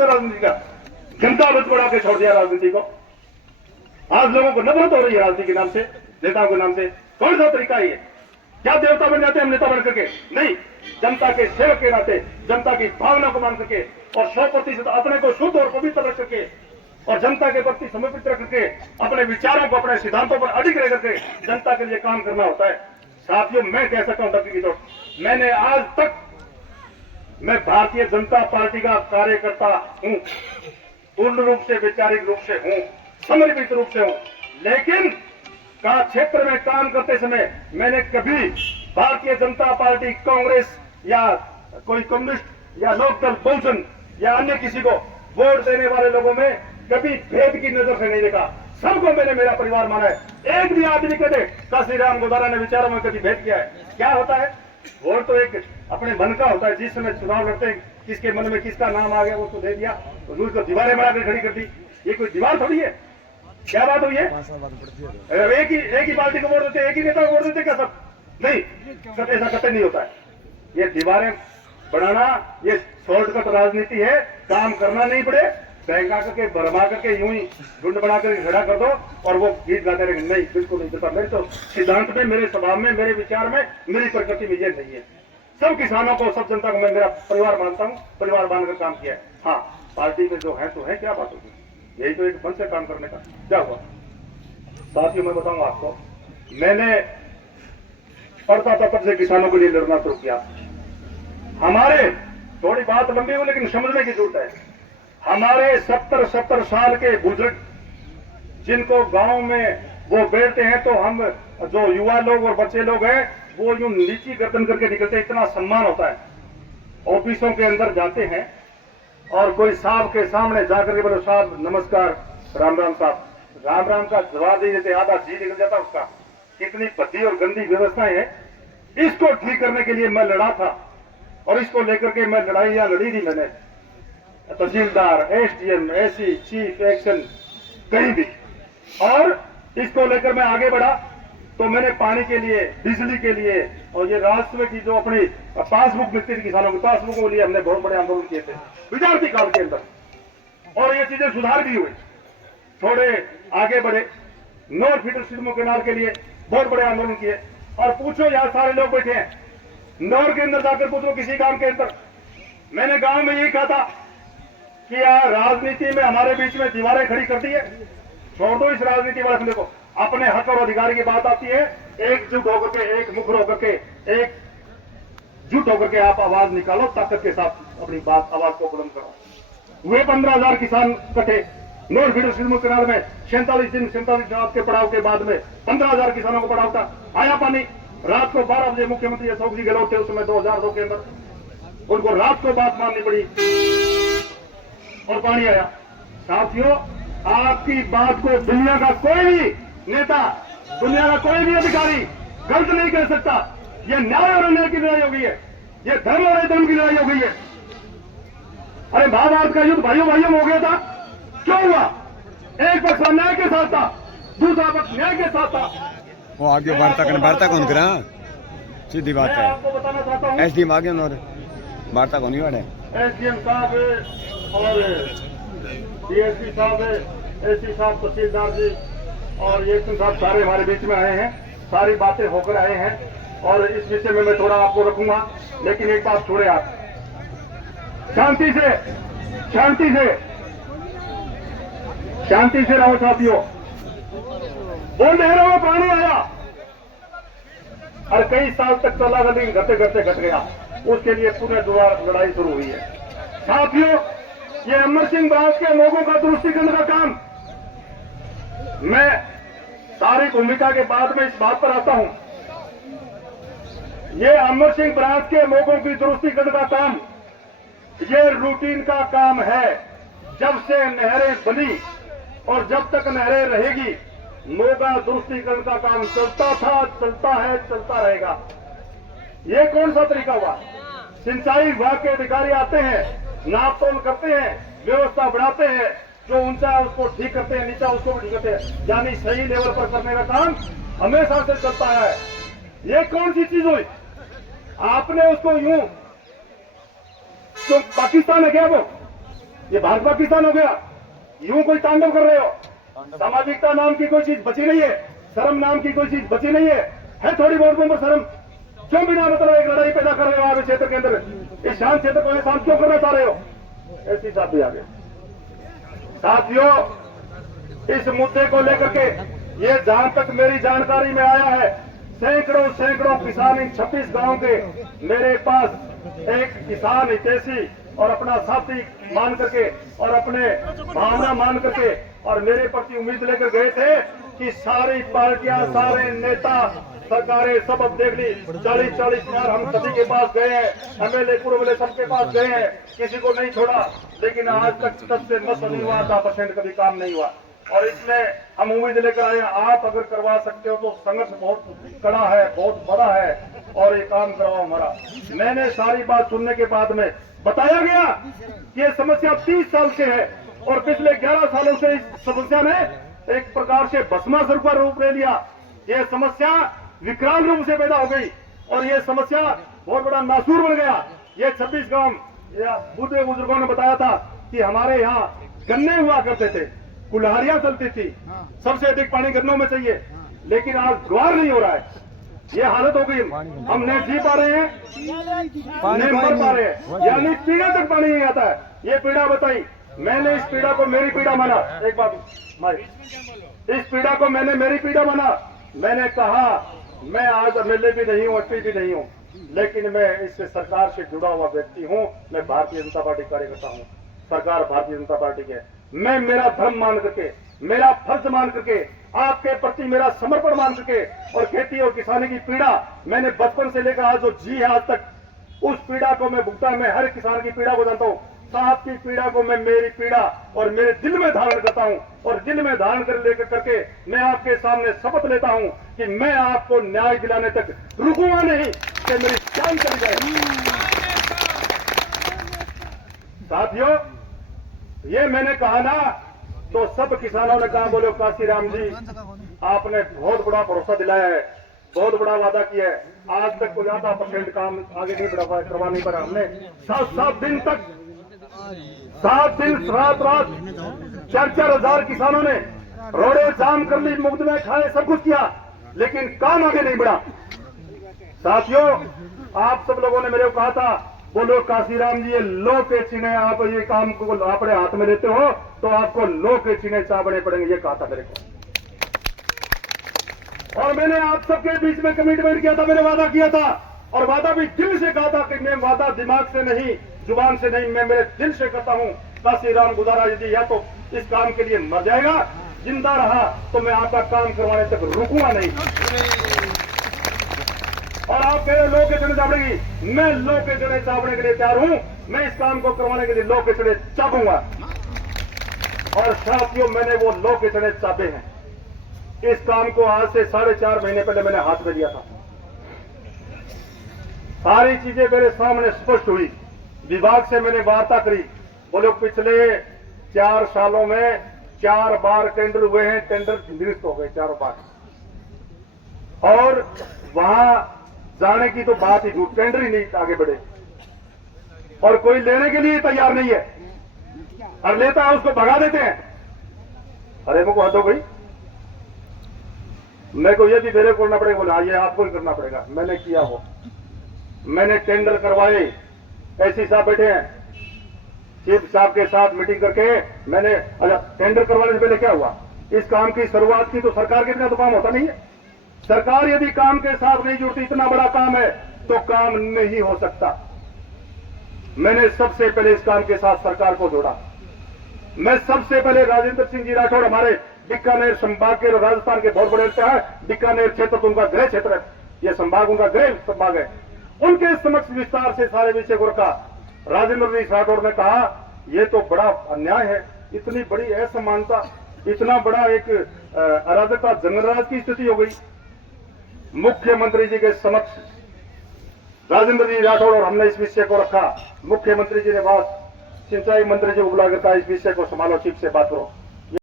से राजनीति का? जनता बच बढ़ा के छोड़ दिया राजनीति को। आज लोगों को नफरत हो रही है राजनीति के नाम से, नेताओं के नाम से। कौन सा तरीका है ये? क्या देवता बन जाते हैं हम नेता बन करके? नहीं, जनता के सेवक के नाते, जनता की भावना को मान करके और 100% अपने को शुद्ध और पवित्र रख करके और जनता के प्रति समर्पित रख करके अपने विचारों को, अपने सिद्धांतों पर अडिग रह करके जनता के लिए काम करना होता है। साथियों, मैं कह सकता हूं डॉक्टर किशोर, मैंने आज तक, मैं भारतीय जनता पार्टी का कार्यकर्ता हूं, पूर्ण रूप से, वैचारिक रूप से हूं, समर्पित रूप से हूं, लेकिन का क्षेत्र में काम करते समय मैंने कभी भारतीय जनता पार्टी, कांग्रेस या कोई कम्युनिस्ट या लोकदल, बहुजन या अन्य किसी को वोट देने वाले लोगों में कभी भेद की नजर से नहीं देखा। सबको मैंने मेरा परिवार माना है। एक भी आदमी कह दे का श्री राम गोदारा ने विचारों में कभी भेद किया है? क्या होता है? वोट तो एक अपने मन का होता है। जिस समय चुनाव लड़ते हैं, किसके मन में किसका नाम आ गया वो तो दे दिया, तो उसको दीवारें बनाकर खड़ी कर दी। ये कोई दीवार थोड़ी है। क्या बात हुई है? एक ही पार्टी को वोट देते, एक ही नेता को वोट देते क्या सब? नहीं, सब ऐसा कतई नहीं होता है। ये दीवारें बनाना ये शॉर्टकट राजनीति है। काम करना नहीं पड़े, बहका करके, भरमा करके, यूं ही झुंड बनाकर खड़ा कर दो और वो गीत गाते रहेंगे। नहीं, बिल्कुल नहीं करता। मेरे तो सिद्धांत में, मेरे स्वभाव में, मेरे विचार में, मेरी प्रकृति में ये नहीं है। सब किसानों को, सब जनता को मैं मेरा परिवार मानता हूँ, परिवार मानकर काम किया है। हाँ, पार्टी में जो है तो है, क्या बात होगी? यही तो एक मन से काम करने का। क्या हुआ साथियों, मैं बताऊंगा आपको, मैंने पढ़ता था तब से किसानों के लिए लड़ना शुरू किया। हमारे, थोड़ी बात लंबी हो लेकिन समझने की जरूरत है, हमारे 70 साल के बुजुर्ग जिनको गांव में वो बैठते हैं, तो हम जो युवा लोग और बच्चे लोग हैं वो यूं नीची गर्दन करके निकलते हैं। इतना सम्मान होता है। ऑफिसों के अंदर जाते हैं और कोई साहब के सामने जाकर के बोलो, साहब नमस्कार, राम राम साहब, राम राम का जवाब दे देते, आधा जी निकल जाता उसका। कितनी भद्दी और गंदी व्यवस्थाएं है। इसको ठीक करने के लिए मैं लड़ा था और इसको लेकर के मैं लड़ाइयां लड़ी थी मैंने, तहसीलदार, एसडीएम, एसी, चीफ एक्शन, कहीं भी। और इसको लेकर मैं आगे बढ़ा तो मैंने पानी के लिए, बिजली के लिए और ये राष्ट्र की जो अपनी पासबुक मिलती थी किसानों की, पासबुक के लिए हमने बहुत बड़े आंदोलन किए थे विद्यार्थी काल के अंदर। और ये चीजें सुधार भी हुई, थोड़े आगे बढ़े। नॉर्थ फीडर सिस्टम केनाल के लिए बहुत बड़े आंदोलन किए। और पूछो, यहाँ सारे लोग बैठे हैं, नॉर्थ के अंदर जाकर पूछो किसी गांव के अंदर, मैंने गांव में यही कहा था कि यार राजनीति में हमारे बीच में दीवारें खड़ी कर दी है, छोड़ दो इस राजनीति वाले फंदे को। अपने हक और अधिकार की बात आती है, एकजुट होकर के, एक मुख होकर के, एकजुट होकर के आप आवाज निकालो, ताकत के साथ अपनी बात, आवाज को बुलंद करो। हुए 15,000 किसान इकट्ठे नॉर्थ फीडर सिस्टम केनाल में। 47 दिन 47 रात के पड़ाव के बाद में 15,000 किसानों को पड़ाव था। आया पानी रात को 12 बजे। मुख्यमंत्री अशोक जी गहलोत थे उस समय 2002 के अंदर, उनको रात को बात माननी पड़ी और पानी आया। साथियों, आपकी बात को दुनिया का कोई भी नेता, दुनिया का कोई भी अधिकारी गलत नहीं कह सकता। यह न्याय और अन्याय की लड़ाई हो गई है, यह धर्म और अधर्म की लड़ाई हो गई है। अरे महाभारत का युद्ध भाइयों भाइयों में हो गया था, क्यों हुआ? एक पक्ष अन्याय के साथ था, दूसरा पक्ष न्याय के साथ था। वो आगे वार्ता कौन करा? सीधी बात है। आपको बताना चाहता हूँ, एसडीएम आगे उन्होंने वार्ता कौन ही वाले, एसडीएम साहब और डीएसपी साहब, एसपी साहब, तहसीलदार जी और ये साहब सारे हमारे बीच में आए हैं, सारी बातें होकर आए हैं। और इस विषय में मैं थोड़ा आपको रखूंगा, लेकिन एक बात छोड़े आप, शांति से, शांति से, शांति से रहो साथियों। वो नहरों में पानी आया और कई साल तक चला, लेकिन घटते घटते घट गया। उसके लिए पुनः दोबारा लड़ाई शुरू हुई है। साथियों, ये अमर सिंह ब्रांच के लोगों का तुष्टिकरण का काम, मैं सारी भूमिका के बाद में इस बात पर आता हूं। ये अमर सिंह ब्रांच के लोगों की तुष्टिकरण का काम, ये रूटीन का काम है। जब से नहरें बनी और जब तक नहरें रहेगी, मोगा दुरुस्तीकरण का काम चलता था, चलता है, चलता रहेगा। ये कौन सा तरीका हुआ? सिंचाई विभाग के अधिकारी आते हैं, नाप तोल करते हैं, व्यवस्था बढ़ाते हैं, जो ऊंचा है उसको ठीक करते हैं, नीचा उसको भी ठीक करते हैं, यानी सही लेवल पर करने का काम हमेशा से चलता है। ये कौन सी चीज हुई? आपने उसको यूं, तो पाकिस्तान है क्या वो? ये भाजपा किसान हो गया? यूं कोई तांडव कर रहे हो? सामाजिकता नाम की कोई चीज बची नहीं है, शर्म नाम की कोई चीज बची नहीं है थोड़ी बहुत उम्र शर्म? क्यों बिना मतलब एक लड़ाई पैदा कर रहे हो आप क्षेत्र के अंदर? इस शांत क्षेत्र को शांत क्यों करना चाह रहे हो? ऐसी बात भी आ गई। साथियों, इस मुद्दे को लेकर के ये जहां तक मेरी जानकारी में आया है, सैकड़ों किसान इन 26 गांव के मेरे पास एक किसान हितैषी और अपना साथी मान करके और अपने भावना मान करके और मेरे प्रति उम्मीद लेकर गए थे कि सारी पार्टियां, सारे नेता, सरकारें सब अब देख ली। 40-40 हजार हम सभी के पास गए हैं, एमएलए पूर्व सबके पास गए हैं, किसी को नहीं छोड़ा। लेकिन आज तक 10 से मत नहीं हुआ, 10% कभी काम नहीं हुआ। और इसमें हम उम्मीद लेकर आए, आप अगर करवा सकते हो तो संघर्ष बहुत कड़ा है, बहुत बड़ा है और ये काम करवाओ हमारा। मैंने सारी बात सुनने के बाद में बताया गया कि ये समस्या 30 साल से है और पिछले 11 सालों से इस समस्या ने एक प्रकार से भस्मासुर का रूप ले लिया। ये समस्या विकराल रूप से पैदा हो गई और ये समस्या बहुत बड़ा नासूर बन गया। ये 26 गांव बूढ़े बुजुर्गों ने बताया था कि हमारे यहाँ गन्ने हुआ करते थे, कुल्हाड़ियां चलती थी, सबसे अधिक पानी गन्नों में चाहिए, लेकिन आज ज्वार नहीं हो रहा है। ये हालत हो गई, हम न जी पा रहे हैं न मर पा रहे हैं, यानी पीने तक पानी नहीं आता है। ये पीड़ा बताई, मैंने इस पीड़ा को मेरी पीड़ा माना। एक बात मारी, इस पीड़ा को मैंने मेरी पीड़ा माना। मैंने कहा मैं आज एमएलए भी नहीं हूँ, एमपी भी नहीं हूँ, लेकिन मैं इस सरकार से जुड़ा हुआ व्यक्ति हूँ। मैं भारतीय जनता पार्टी कार्यकर्ता हूँ, सरकार भारतीय जनता पार्टी की है। मैं मेरा धर्म मान करके, मेरा फर्ज मान करके, आपके प्रति मेरा समर्पण मान करके और खेती और किसानी की पीड़ा मैंने बचपन से लेकर आज जो जी है आज तक, उस पीड़ा को मैं भुगता। मैं हर किसान की पीड़ा को जानता हूँ, साहब की पीड़ा को मैं मेरी पीड़ा और मेरे दिल में धारण करता हूँ और दिल में धारण कर लेकर करके मैं आपके सामने शपथ लेता हूँ कि मैं आपको न्याय दिलाने तक रुकूंगा नहीं कि मेरी जान चली जाए। साथियों, ये मैंने कहा ना तो सब किसानों ने कहा, बोलो काशीराम जी आपने बहुत बड़ा भरोसा दिलाया है, बहुत बड़ा वादा किया है। आज तक कोई 8% काम आगे नहीं बढ़ा पाया, करवा नहीं पाया। हमने 7 दिन तक, 7 दिन रात 4-4 हजार किसानों ने रोडे जाम कर ली, मुकदमे खाए, सब कुछ किया, लेकिन काम आगे नहीं बढ़ा। साथियों, आप सब लोगों ने मेरे को कहा था, बोलो काशीराम जी ये लो के चीने आप ये काम को अपने हाथ में लेते हो तो आपको लो के चीने चावड़े पड़ेंगे, ये कहा था मेरे को। और मैंने आप सबके बीच में कमिटमेंट किया था, मैंने वादा किया था और वादा भी दिल से कहा था कि मैं वादा दिमाग से नहीं, जुबान से नहीं, मैं मेरे दिल से करता हूं। काशीराम गुजारा यदि या तो इस काम के लिए मर जाएगा, जिंदा रहा तो मैं आपका काम करवाने तक रुकूंगा नहीं। और आप कह रहे लो के चढ़े चावड़ेगी, मैं लो के चढ़े चावड़े के लिए तैयार हूं। मैं इस काम को करवाने के लिए लो के चढ़े चापूंगा। और साथियों, मैंने वो लो के चढ़े चापे हैं। इस काम को आज से 4.5 महीने पहले मैंने हाथ में लिया था। सारी चीजें मेरे सामने स्पष्ट हुई। विभाग से मैंने वार्ता करी, बोलो पिछले 4 सालों में 4 बार टेंडर हुए हैं, टेंडर निरस्त हो गए 4 बार। और वहां जाने की तो बात ही झूठ, टेंडर ही नहीं आगे बढ़े और कोई लेने के लिए तैयार नहीं है, और लेता है उसको भगा देते हैं। अरे मुझको हद हो गई, मेरे को ये भी मेरे को करना पड़ेगा। बोला ये आपको ही करना पड़ेगा। मैंने किया वो, मैंने टेंडर करवाए। ऐसी साहब बैठे हैं, चीफ साहब के साथ मीटिंग करके मैंने, अच्छा टेंडर करवाने से पहले क्या हुआ, इस काम की शुरुआत की तो सरकार के बिना तो काम होता नहीं है। सरकार यदि काम के साथ नहीं जुड़ती, इतना बड़ा काम है तो काम नहीं हो सकता। मैंने सबसे पहले इस काम के साथ सरकार को जोड़ा। मैं सबसे पहले राजेंद्र सिंह जी राठौड़, हमारे बीकानेर संभाग के और राजस्थान के बहुत बड़े नेता है। बीकानेर क्षेत्र तो उनका गृह क्षेत्र है, यह संभाग उनका गृह संभाग है। उनके समक्ष विस्तार से सारे विषय को रखा। राजेंद्र सिंह राठौड़ ने कहा यह तो बड़ा अन्याय है, इतनी बड़ी असमानता, इतना बड़ा एक अराजकता, जंगलराज की स्थिति हो गई। मुख्यमंत्री जी के समक्ष राजेंद्र जी राठौड़ और हमने इस विषय को रखा। मुख्यमंत्री जी ने बात, सिंचाई मंत्री जी को बुलाकर कहा इस विषय को संभालो, चीफ से बात करो।